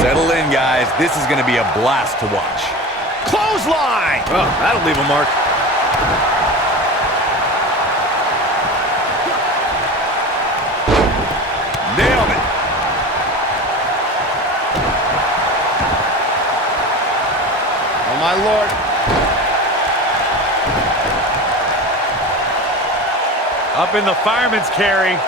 Settle in, guys. This is going to be a blast to watch. Clothesline! Oh, that'll leave a mark. Nailed it. Oh, my Lord. Up in the fireman's carry.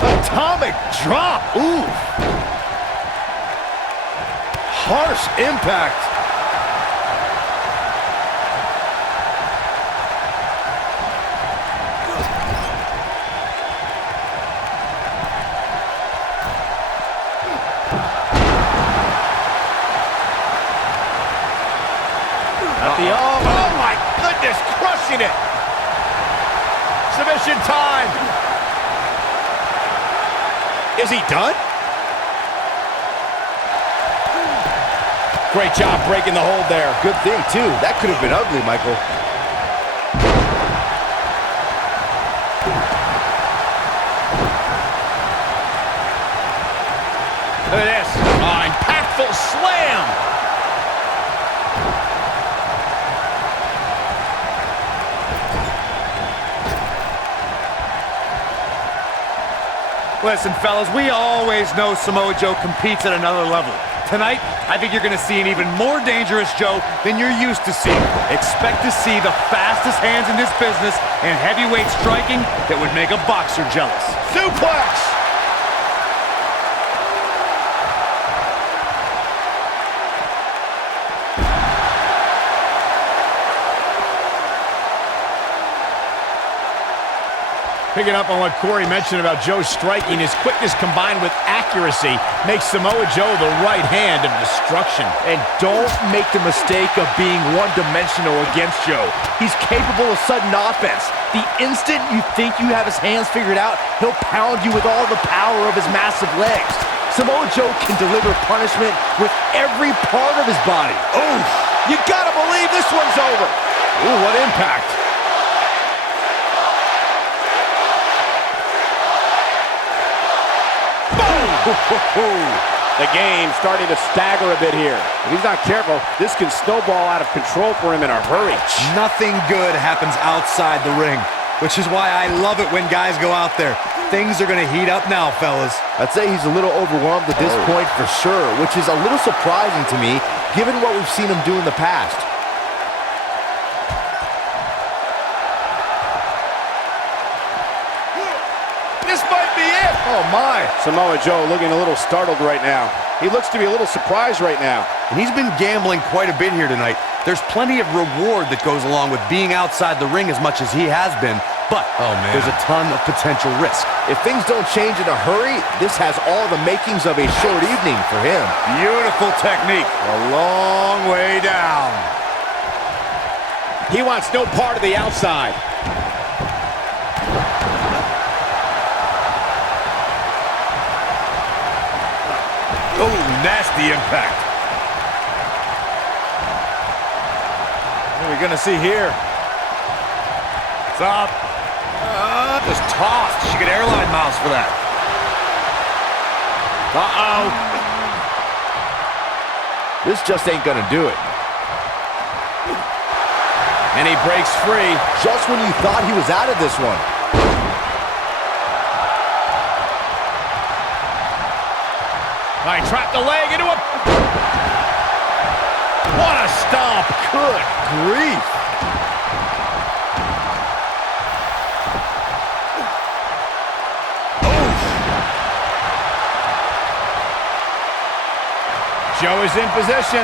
Atomic drop. Ooh. Harsh impact. Oh my goodness, crushing it. Submission time. Is he done? Great job breaking the hold there. Good thing, too. That could have been ugly, Michael. Look at this. Oh, impactful slam. Listen, fellas, we always know Samoa Joe competes at another level. Tonight, I think you're going to see an even more dangerous Joe than you're used to seeing. Expect to see the fastest hands in this business and heavyweight striking that would make a boxer jealous. Suplex! Picking up on what Corey mentioned about Joe striking, his quickness combined with accuracy makes Samoa Joe the right hand of destruction. And don't make the mistake of being one-dimensional against Joe. He's capable of sudden offense. The instant you think you have his hands figured out, he'll pound you with all the power of his massive legs. Samoa Joe can deliver punishment with every part of his body. Oh, you gotta believe this one's over. Ooh, what impact. The game starting to stagger a bit here. If he's not careful, this can snowball out of control for him in a hurry. Nothing good happens outside the ring, which is why I love it when guys go out there. Things are going to heat up now, fellas. I'd say he's a little overwhelmed at this point for sure, which is a little surprising to me, given what we've seen him do in the past. This might be it! Oh, my. Samoa Joe looking a little startled right now. He looks to be a little surprised right now. And he's been gambling quite a bit here tonight. There's plenty of reward that goes along with being outside the ring as much as he has been, but there's a ton of potential risk. If things don't change in a hurry, this has all the makings of a short evening for him. Beautiful technique. A long way down. He wants no part of the outside. Oh, nasty impact. What are we gonna see here? It's up. Just tossed. She could airline miles for that. Uh-oh. This just ain't gonna do it. And he breaks free just when you thought he was out of this one. All right, trapped the leg into a... What a stomp. Good grief. Joe is in position.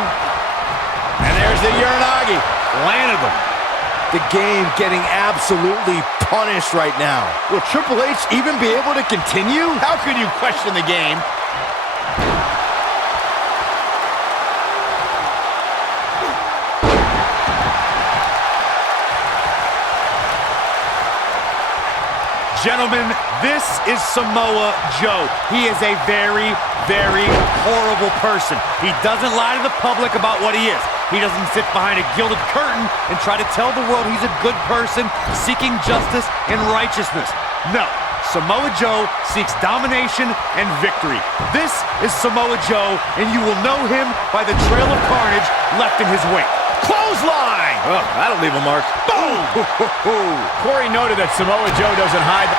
And there's the Uranagi. Landed them. The game getting absolutely punished right now. Will Triple H even be able to continue? How could you question the game? Gentlemen, this is Samoa Joe. He is a very, very horrible person. He doesn't lie to the public about what he is. He doesn't sit behind a gilded curtain and try to tell the world he's a good person seeking justice and righteousness. No, Samoa Joe seeks domination and victory. This is Samoa Joe, and you will know him by the trail of carnage left in his wake. Clothesline! Oh, that'll leave a mark. Boom! Corey noted that Samoa Joe doesn't hide.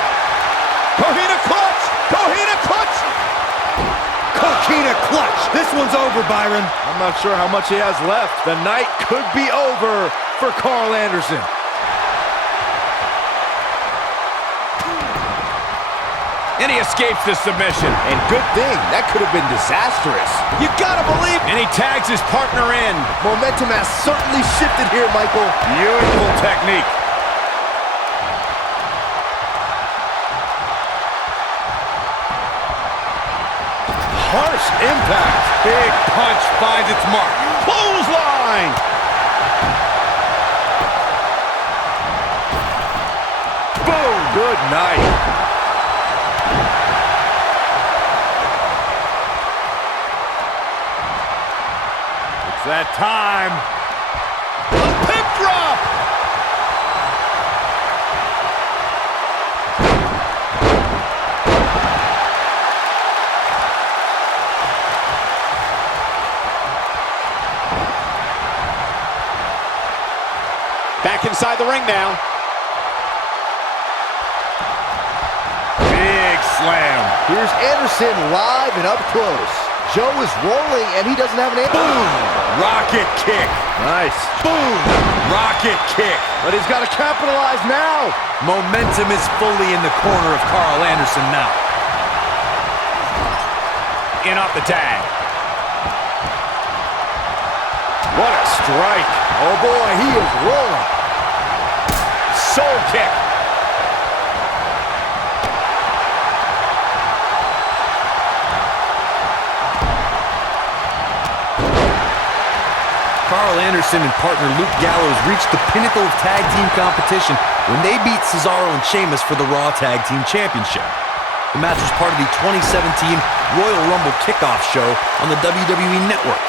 Coquina clutch! Coquina clutch! Coquina clutch. This one's over, Byron. I'm not sure how much he has left. The night could be over for Karl Anderson. And he escapes the submission. And good thing, that could have been disastrous. You gotta believe. And he tags his partner in. Momentum has certainly shifted here, Michael. Beautiful technique. Harsh impact. Big punch finds its mark. Clothesline! Boom! Good night. That time. A pip drop! Back inside the ring now. Big slam. Here's Anderson live and up close. Joe is rolling, and he doesn't have an answer. Boom! Rocket kick. Nice. Boom! Rocket kick. But he's got to capitalize now. Momentum is fully in the corner of Karl Anderson now. In off the tag. What a strike. Oh, boy, he is rolling. Soul kick. Karl Anderson and partner Luke Gallows reached the pinnacle of tag team competition when they beat Cesaro and Sheamus for the Raw Tag Team Championship. The match was part of the 2017 Royal Rumble kickoff show on the WWE Network.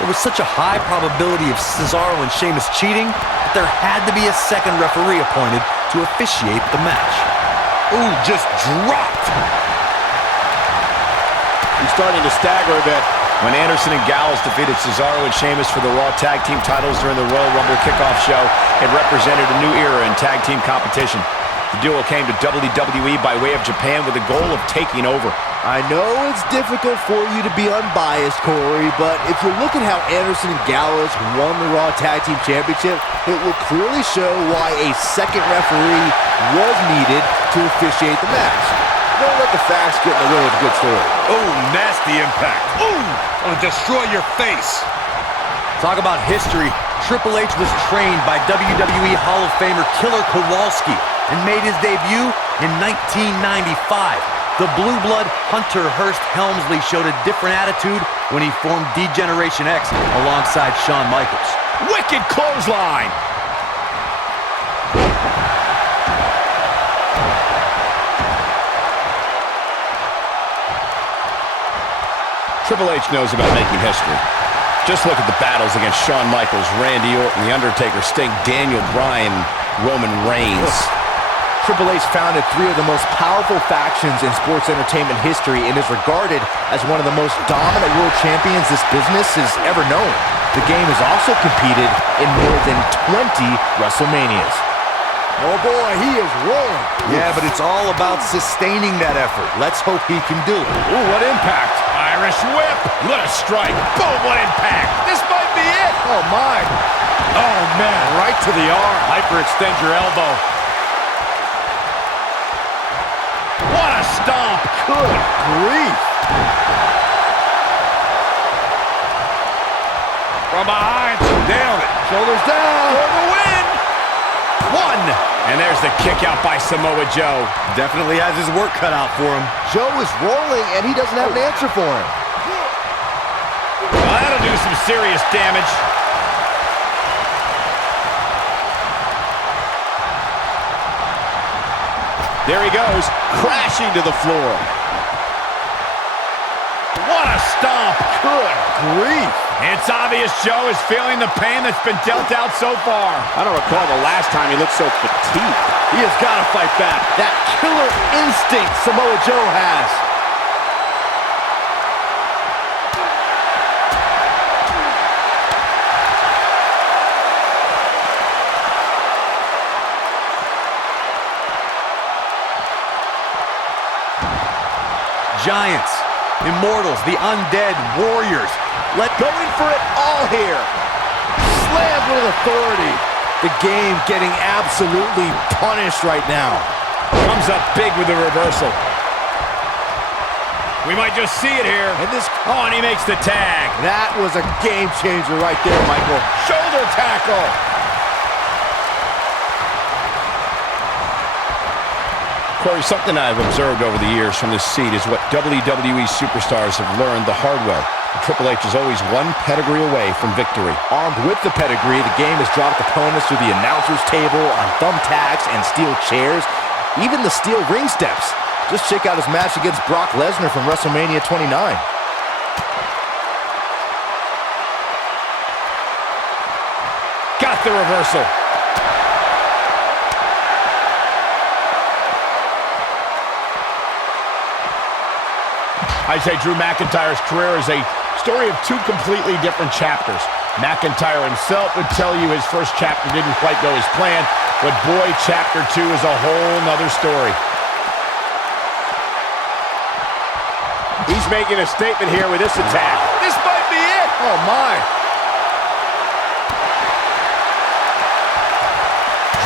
There was such a high probability of Cesaro and Sheamus cheating that there had to be a second referee appointed to officiate the match. Ooh, just dropped. He's starting to stagger a bit. When Anderson and Gallows defeated Cesaro and Sheamus for the Raw Tag Team titles during the Royal Rumble kickoff show, it represented a new era in tag team competition. The duo came to WWE by way of Japan with the goal of taking over. I know it's difficult for you to be unbiased, Corey, but if you look at how Anderson and Gallows won the Raw Tag Team Championship, it will clearly show why a second referee was needed to officiate the match. Don't let the facts get in the way of a good story. Oh, nasty impact. Ooh, gonna destroy your face. Talk about history. Triple H was trained by WWE Hall of Famer Killer Kowalski and made his debut in 1995. The Blue Blood Hunter Hearst Helmsley showed a different attitude when he formed D-Generation X alongside Shawn Michaels. Wicked clothesline! Triple H knows about making history. Just look at the battles against Shawn Michaels, Randy Orton, The Undertaker, Sting, Daniel Bryan, Roman Reigns. Triple H founded three of the most powerful factions in sports entertainment history and is regarded as one of the most dominant world champions this business has ever known. The game has also competed in more than 20 WrestleManias. Oh boy, he is rolling. Yeah, but it's all about sustaining that effort. Let's hope he can do it. Ooh, what impact. Irish whip. What a strike. Boom, what impact. This might be it. Oh my. Oh, man, right to the arm. Hyperextend your elbow. What a stomp. Good grief. From behind, nailed it. Shoulders down. For the win. One. And there's the kick out by Samoa Joe. Definitely has his work cut out for him. Joe is rolling and he doesn't have an answer for him. Well, that'll do some serious damage. There he goes, crashing to the floor. What a stomp. Good grief. It's obvious Joe is feeling the pain that's been dealt out so far. I don't recall the last time he looked so fatigued. He has got to fight back. That killer instinct Samoa Joe has. Giants, Immortals, the Undead, Warriors. Going for it all here. Slammed with authority. The game getting absolutely punished right now. Comes up big with the reversal. We might just see it here. And he makes the tag. That was a game changer right there, Michael. Shoulder tackle. Corey, something I've observed over the years from this seat is what WWE superstars have learned the hard way. Triple H is always one pedigree away from victory. Armed with the pedigree, the game has dropped opponents through the announcer's table, on thumbtacks and steel chairs, even the steel ring steps. Just check out his match against Brock Lesnar from WrestleMania 29. Got the reversal. I'd say Drew McIntyre's career is a story of two completely different chapters. McIntyre himself would tell you his first chapter didn't quite go as planned, but boy, chapter 2 is a whole nother story. He's making a statement here with this attack. This might be it. Oh, my.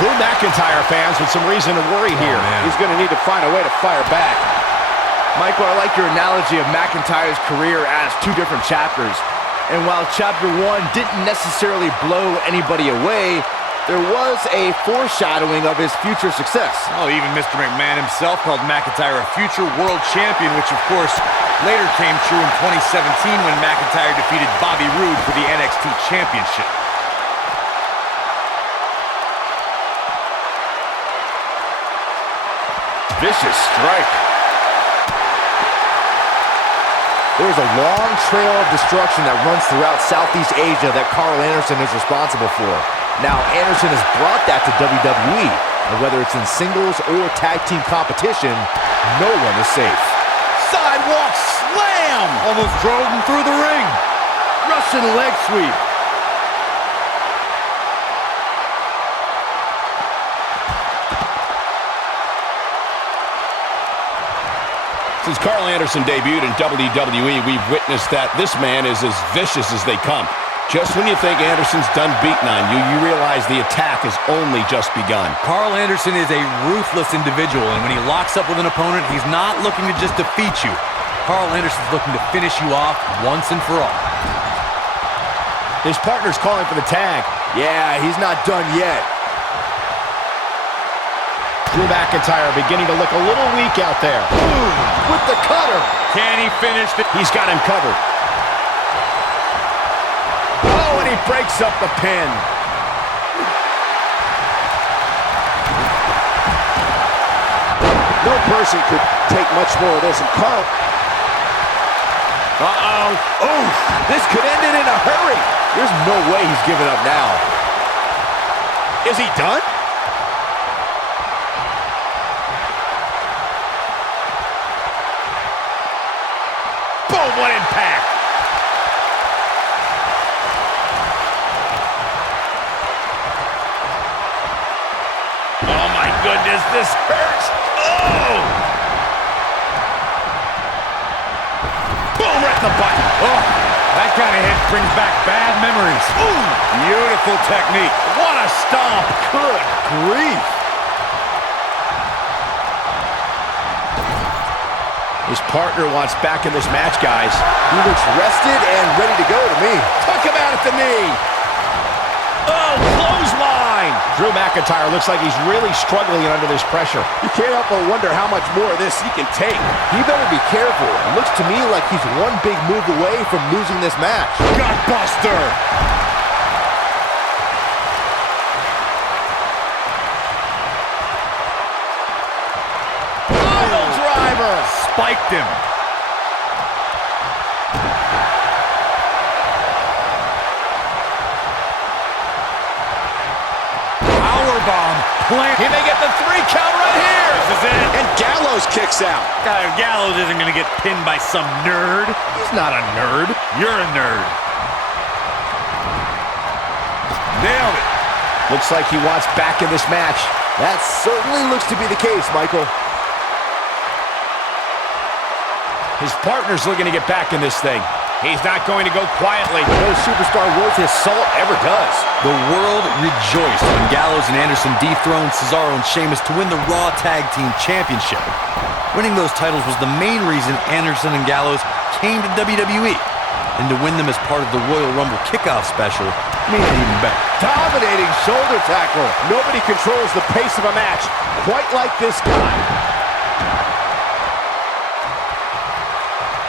Drew McIntyre fans with some reason to worry here. He's going to need to find a way to fire back. Michael, I like your analogy of McIntyre's career as two different chapters. And while Chapter 1 didn't necessarily blow anybody away, there was a foreshadowing of his future success. Oh, even Mr. McMahon himself called McIntyre a future world champion, which of course later came true in 2017 when McIntyre defeated Bobby Roode for the NXT Championship. Vicious strike. There's a long trail of destruction that runs throughout Southeast Asia that Karl Anderson is responsible for. Now, Anderson has brought that to WWE, and whether it's in singles or tag team competition, no one is safe. Sidewalk slam! Almost drove him through the ring. Russian leg sweep. Since Karl Anderson debuted in WWE, we've witnessed that this man is as vicious as they come. Just when you think Anderson's done beating on you, you realize the attack has only just begun. Karl Anderson is a ruthless individual, and when he locks up with an opponent, he's not looking to just defeat you. Karl Anderson's looking to finish you off once and for all. His partner's calling for the tag. Yeah, he's not done yet. Drew McIntyre beginning to look a little weak out there. Boom! With the cutter. Can he finish it? He's got him covered. Oh, and he breaks up the pin. No person could take much more of this. And Karl... Uh-oh. Oh, this could end it in a hurry. There's no way he's giving up now. Is he done? Boom, what impact. Oh, my goodness, this hurts. Oh! Boom, right in the button. Oh, that kind of hit brings back bad memories. Ooh, Beautiful technique. what a stomp. Good grief. His partner wants back in this match, guys. He looks rested and ready to go to me. Took him out at the knee. Oh, clothesline. Drew McIntyre looks like he's really struggling under this pressure. You can't help but wonder how much more of this he can take. He better be careful. It looks to me like he's one big move away from losing this match. Gutbuster. spiked him. Powerbomb plant. He may get the 3 count right here. This is it. And Gallows kicks out. Gallows isn't going to get pinned by some nerd. He's not a nerd. You're a nerd. Nailed it. Looks like he wants back in this match. That certainly looks to be the case, Michael. His partner's looking to get back in this thing. He's not going to go quietly. No superstar worth his salt ever does. The world rejoiced when Gallows and Anderson dethroned Cesaro and Sheamus to win the Raw Tag Team Championship. Winning those titles was the main reason Anderson and Gallows came to WWE. And to win them as part of the Royal Rumble kickoff special made it even better. Dominating shoulder tackle. Nobody controls the pace of a match quite like this guy.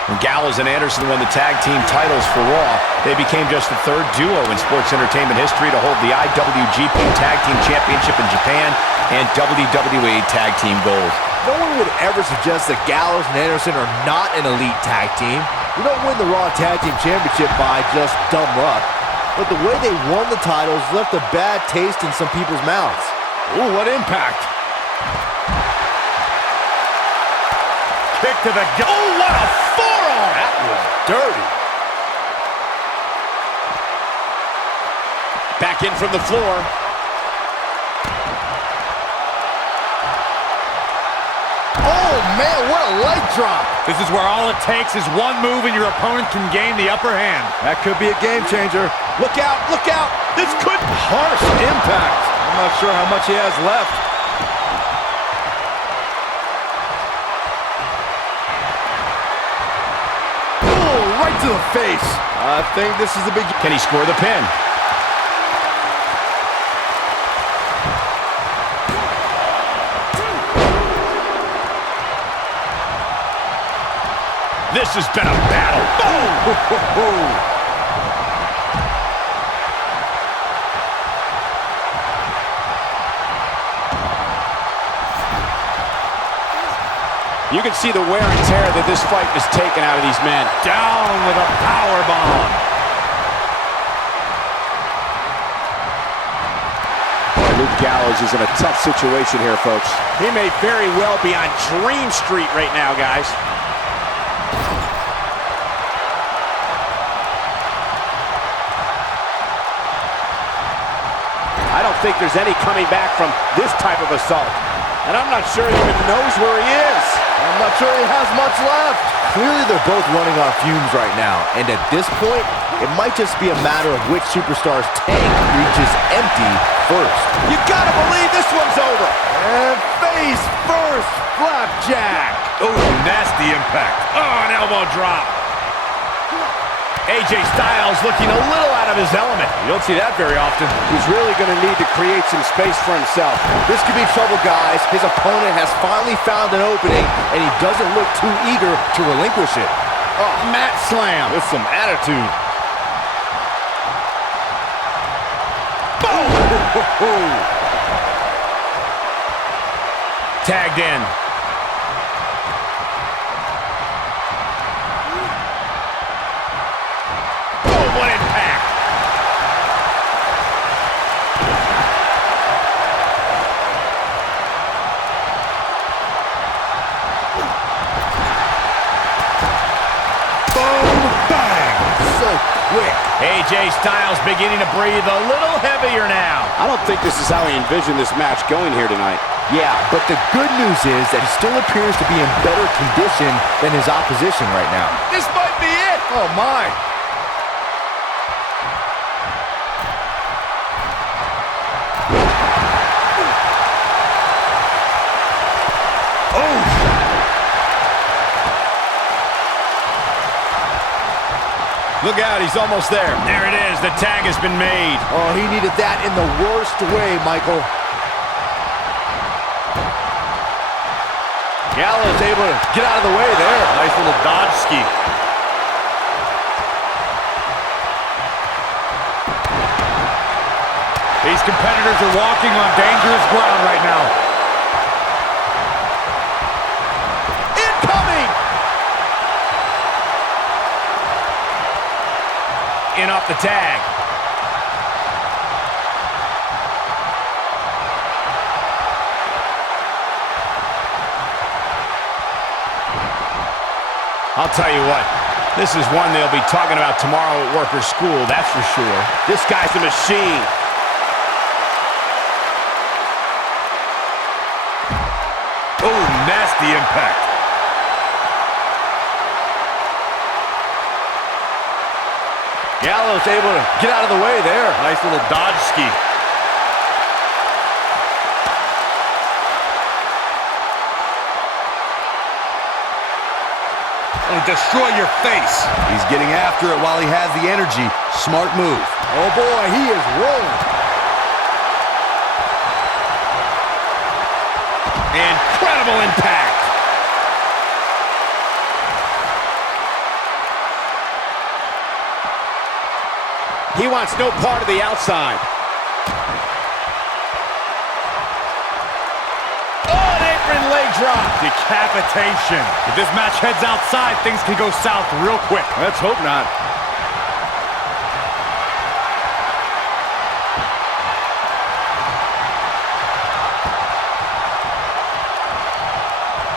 When Gallows and Anderson won the tag team titles for Raw, they became just the 3rd duo in sports entertainment history to hold the IWGP Tag Team Championship in Japan and WWE Tag Team Gold. No one would ever suggest that Gallows and Anderson are not an elite tag team. You don't win the Raw Tag Team Championship by just dumb luck. But the way they won the titles left a bad taste in some people's mouths. Ooh, what impact. Kick to the gut. Oh, what a forearm. That was dirty. Back in from the floor. Oh, man, what a leg drop. This is where all it takes is one move and your opponent can gain the upper hand. That could be a game changer. Look out, look out. This could... Harsh impact. I'm not sure how much he has left. Oh, right to the face. I think this is the big... Can he score the pin? This has been a battle. Boom! You can see the wear and tear that this fight has taken out of these men. Down with a powerbomb. Luke Gallows is in a tough situation here, folks. He may very well be on Dream Street right now, guys. I don't think there's any coming back from this type of assault. And I'm not sure he even knows where he is. I'm not sure he has much left. Clearly, they're both running on fumes right now. And at this point, it might just be a matter of which superstar's tank reaches empty first. You gotta believe this one's over. And face first, flapjack. Oh, nasty impact. Oh, an elbow drop. AJ Styles looking a little out of his element. You don't see that very often. He's really going to need to create some space for himself. This could be trouble, guys. His opponent has finally found an opening, and he doesn't look too eager to relinquish it. Oh, mat slam with some attitude. Boom! Tagged in. What impact! Boom, bang! So quick. AJ Styles beginning to breathe a little heavier now. I don't think this is how he envisioned this match going here tonight. Yeah, but the good news is that he still appears to be in better condition than his opposition right now. This might be it. Oh, my. Look out, he's almost there. There it is. The tag has been made. Oh, he needed that in the worst way, Michael. Gallows able to get out of the way there. Nice little dodge ski. These competitors are walking on dangerous ground right now. Incoming! in off the tag. I'll tell you what, this is one they'll be talking about tomorrow at work or school, that's for sure. This guy's a machine. Oh, nasty impact. Gallows able to get out of the way there. Nice little dodge ski. It'll destroy your face. He's getting after it while he has the energy. Smart move. Oh boy, he is rolling. Incredible impact. He wants no part of the outside. Oh, an apron leg drop. Decapitation. If this match heads outside, things can go south real quick. Let's hope not.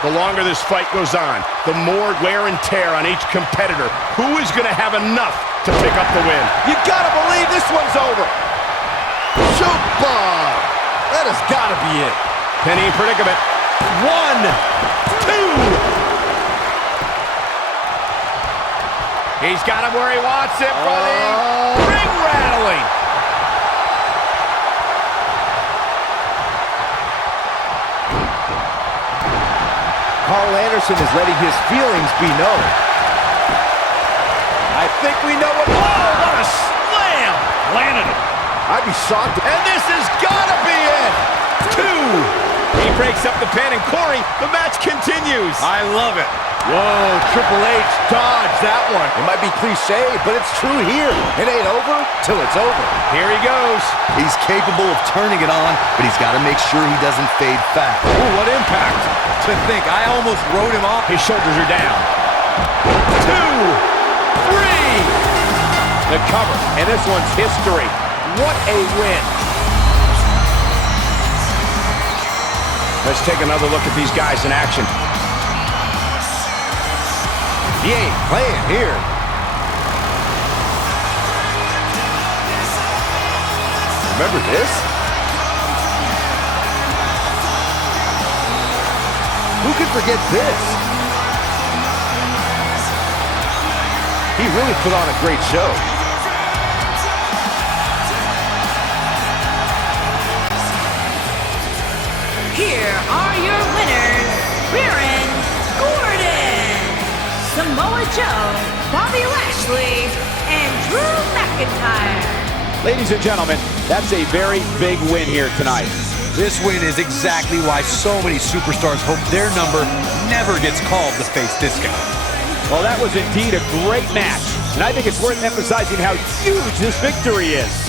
The longer this fight goes on, the more wear and tear on each competitor. Who is going to have enough to pick up the win? You gotta believe this one's over. Choke bomb. That has got to be it. Penny in predicament. 1, 2. He's got him where he wants it, running. Ring rattling. Karl Anderson is letting his feelings be known. I think we know what. Oh, what a slam. Landed him. I'd be shocked. And this has got to be it. 2. He breaks up the pin, and Corey, the match continues. I love it. Whoa, Triple H dodged that one. It might be cliche, but it's true here. It ain't over till it's over. Here he goes. He's capable of turning it on, but he's got to make sure he doesn't fade fast. Ooh, what impact. To think, I almost wrote him off. His shoulders are down. 2, 3. The cover, and this one's history. What a win. Let's take another look at these guys in action. He ain't playing here. Remember this? Who could forget this? He really put on a great show. Here are your winners, Baron Corbin, Samoa Joe, Bobby Lashley, and Drew McIntyre. Ladies and gentlemen, that's a very big win here tonight. This win is exactly why so many superstars hope their number never gets called to face this guy. Well, that was indeed a great match, and I think it's worth emphasizing how huge this victory is.